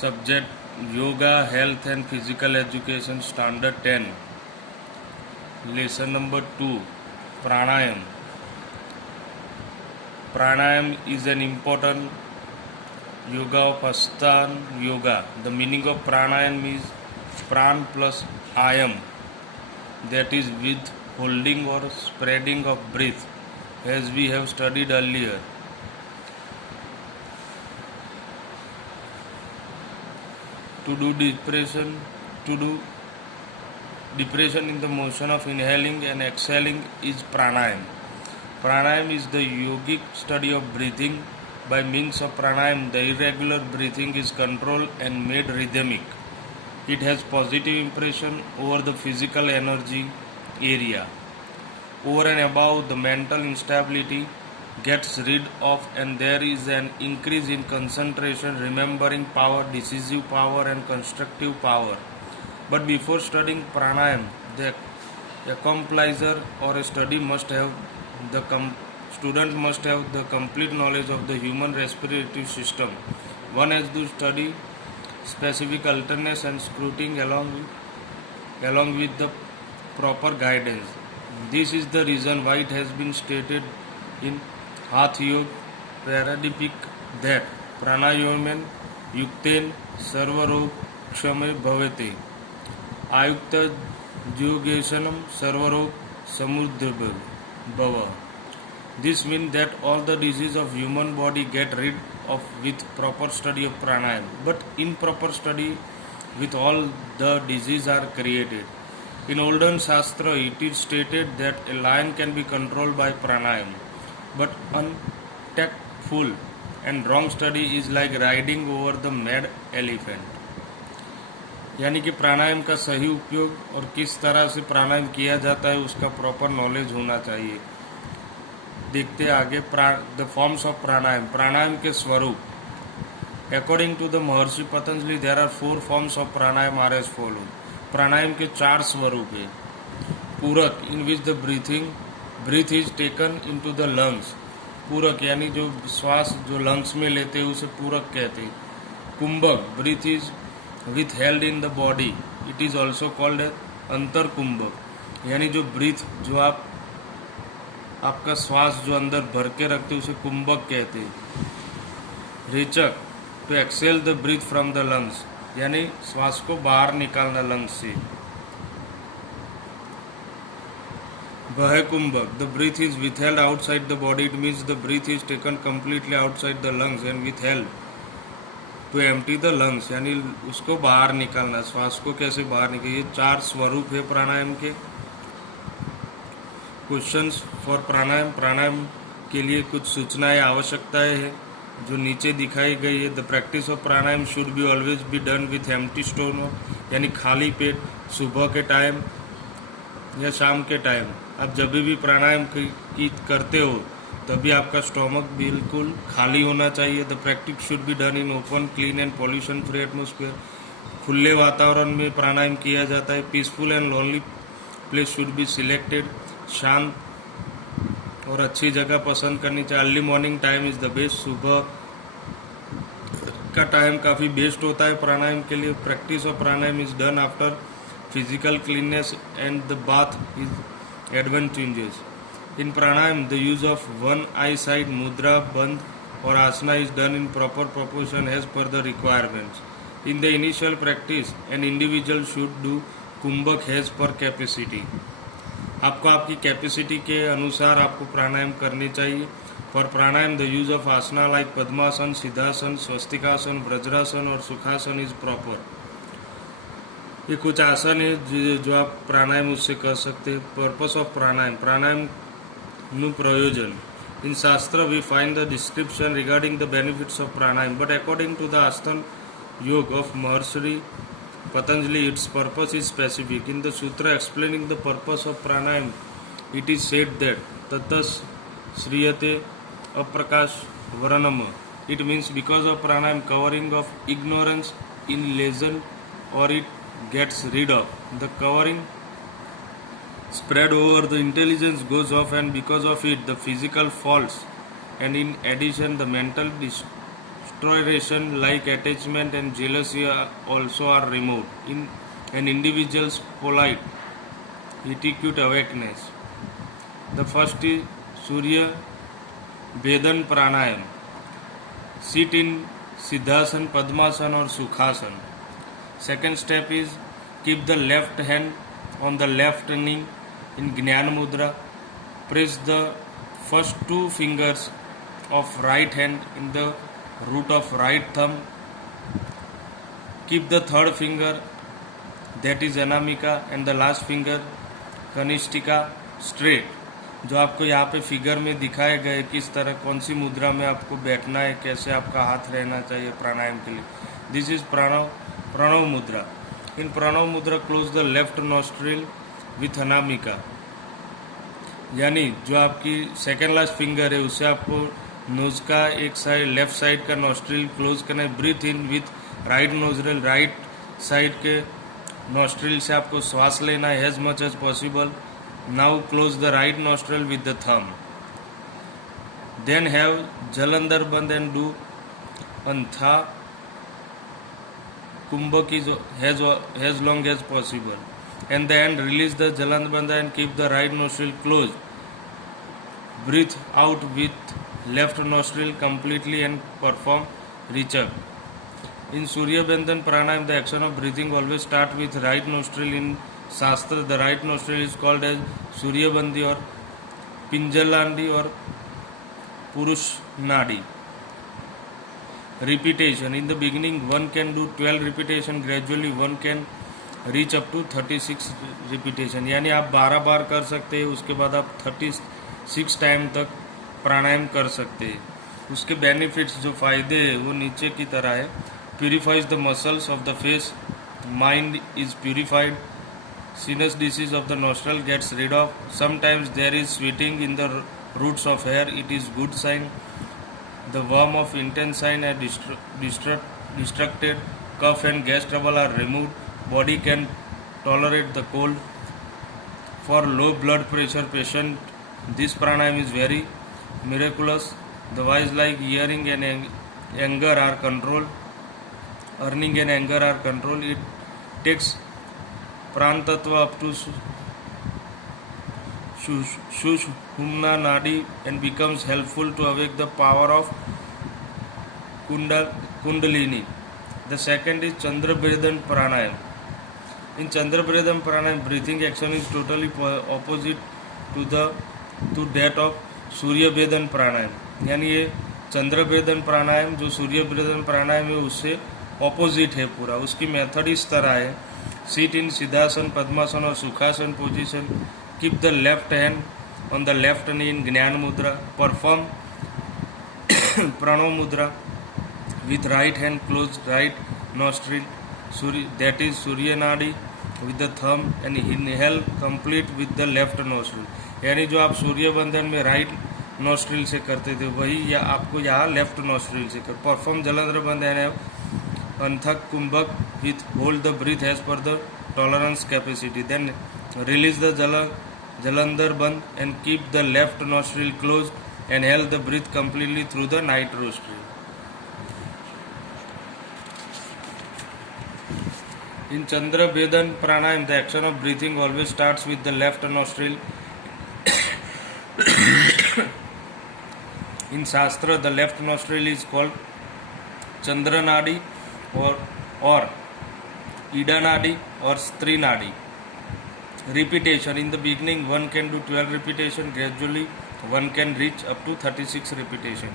Subject Yoga, Health and Physical Education Standard 10. Lesson number 2. Pranayam. Pranayam is an important yoga of Ashtanga Yoga. The meaning of pranayam is pran plus ayam, that is with holding or spreading of breath, as we have studied earlier. To do depression in the motion of inhaling and exhaling is pranayam. Pranayam is the yogic study of breathing. By means of pranayam, the irregular breathing is controlled and made rhythmic. It has positive impression over the physical energy area. Over and above, the mental instability gets rid of, and there is an increase in concentration, remembering power, decisive power and constructive power. But before studying pranayam, the accomplisher or a student must have the complete knowledge of the human respiratory system. One has to study specific alertness and scrutiny along with the proper guidance. This is the reason why it has been stated in Hatha Yoga Pradipik that pranayamen yukten sarvarog kshame bhavate ayukta yogesanam sarvarog samudra bhava. This means that all the diseases of human body get rid of with proper study of pranayam, but improper study with all the diseases are created. In olden Shastra, it is stated that a lion can be controlled by pranayam, but untactful and wrong study is like riding over the mad elephant. यानी कि प्राणायाम का सही उपयोग और किस तरह से प्राणायाम किया जाता है उसका प्रॉपर नॉलेज होना चाहिए. देखते आगे द फॉर्म्स ऑफ प्राणायाम. प्राणायाम के स्वरूप. According to the Maharshi Patanjali there are 4 forms of pranayama are as follow. प्राणायाम के 4 स्वरूप है. Puraka, in which the breath is taken into the lungs. पूरक यानी जो श्वास जो लंग्स में लेते हैं उसे पूरक कहते हैं. Kumbhaka, breath is withheld in the body, it is also called antar kumbhaka, यानी जो ब्रीथ जो आपका श्वास जो अंदर भर के रखते उसे कुंभक कहते हैं. Rechaka, to exhale the breath from the lungs, यानी श्वास को बाहर निकालना लंग्स से. Bahya kumbhaka, the breath is withheld outside the body, it means the breath is taken completely outside the lungs and withheld to empty the lungs, यानी उसको बाहर निकालना. श्वास को कैसे बाहर निकाल. ये 4 स्वरूप है प्राणायाम के. क्वेश्चंस फॉर प्राणायाम. प्राणायाम के लिए कुछ सूचनाएं आवश्यकताएं हैं जो नीचे दिखाई गई है. The practice of pranayama should be always be done with empty stomach, यानी खाली पेट. सुबह के टाइम या शाम के टाइम आप जब भी प्राणायाम की करते हो तभी आपका स्टोमक बिल्कुल खाली होना चाहिए. The practice should be done in open, clean and pollution free atmosphere. खुले वातावरण में प्राणायाम किया जाता है. Peaceful and lonely place should be selected. शांत और अच्छी जगह पसंद करनी चाहिए. Early morning time is the best. सुबह का टाइम काफ़ी बेस्ट होता है प्राणायाम के लिए. Practice of pranayama is done after physical cleanness and the bath is advantages. In pranayama the use of one I side mudra, bandha और asana is done in proper proportion as per the requirements. In the initial practice an individual should do kumbhaka has per capacity. आपको आपकी capacity के अनुसार आपको प्राणायाम करने चाहिए. For pranayama the use of asana like padmasana, siddhasana, swastikasana, vajrasana और सुखासन इज प्रॉपर. ये कुछ आसन है जो आप प्राणायाम उससे कर सकते हैं. Purpose of pranayama. प्राणायाम નું પ્રયોજન. In Shastra we find the description regarding the benefits of pranayam, but according to the Ashtanga Yoga of Maharishi Patanjali, its purpose is specific. In the sutra explaining the purpose of pranayam, it is said that tatas shriyate aprakash varanam. It means because of pranayam covering of ignorance in lesion or it gets rid of. The covering spread over the intelligence goes off, and because of it the physical falls, and in addition the mental deterioration like attachment and jealousy also are removed in an individual's polite etiquette awakeness. The first is Surya Vedan Pranayam. Sit in Siddhasan, Padmasan or Sukhasan. Second step is keep the left hand on the left knee in Jnana Mudra. Press the first two fingers of right hand in the root of right thumb. Keep the third finger, that is Anamika, and the last finger Kanishtika straight. जो आपको यहाँ पे figure में दिखाए गए किस तरह कौन सी मुद्रा में आपको बैठना है, कैसे आपका हाथ रहना चाहिए प्राणायाम के लिए. दिस इज प्रणव मुद्रा. इन प्रणव मुद्रा close the left nostril with Anamika, यानी जो आपकी सेकेंड लास्ट फिंगर है उससे आपको नोज का एक साइड लेफ्ट साइड का नॉस्ट्रिल क्लोज करना है. Breath in with right nostril, right side के नॉस्ट्रिल से आपको श्वास लेना है as much as possible. Now close the right nostril with the thumb. Then have Jalandhar Bandh and do Antha Kumbhak as long as possible. And then release the Jalandhar Bandh and keep the right nostril closed. Breathe out with left nostril completely and perform reach up. In Surya Bandhan Pranayam, the action of breathing always start with right nostril. In Shastra, the right nostril is called as Surya Bandhi or Pinjalandi or Purush Nadi. Repetition. In the beginning, one can do 12 repetition. Gradually, one can reach up to 36 repetition. यानी आप 12 बार कर सकते हैं, उसके बाद आप 36 time तक प्राणायाम कर सकते हैं. उसके बेनिफिट्स जो फायदे हैं वो नीचे की तरह है. Purifies the muscles of the face. Mind is purified. Sinus disease of the nostril gets rid of. Sometimes there is sweating in the roots of hair. It is good sign. The worm of intestine are destructed. Cough and gas trouble are removed. Body can tolerate the cold. For low blood pressure patient, this pranayam is very miraculous. The wise like hearing and anger are controlled. Earning and anger are controlled. It takes Pran Tattva up to Shushumna Nadi and becomes helpful to awake the power of Kundalini. The second is Chandra Vedan Pranayam. In Chandra Vedan Pranayam, breathing action is totally opposite to that of Surya Vedan Pranayam. यानी ये चंद्र वेदन प्राणायाम जो सूर्य वेदन प्राणायाम है उससे opposite है पूरा. उसकी मेथड इस तरह है. Sit in Siddhasan, Padmasan or Sukhasan position. Keep the left hand on the left knee in Jnana Mudra. Perform Pranav Mudra with right hand closed right nostril. That is Surya Nadi with the thumb and inhale complete with the left nostril. यानी जो आप सूर्य बंधन में right nostril से करते थे वही आपको यहाँ लेफ्ट नोस्ट्रिल से कर. परफॉर्म जलंधर बंध and Anthak Kumbhak with hold the breath as per the tolerance capacity. Then release the Jalandhar Bandh and keep the left nostril closed and held the breath completely through the right nostril. In Chandra Vedan Pranayam, the action of breathing always starts with the left nostril. In Shastra, the left nostril is called Chandra Nadi or Ida Nadi or Stri Nadi. Repetition. In the beginning, one can do 12 repetition. Gradually, one can reach up to 36 repetition.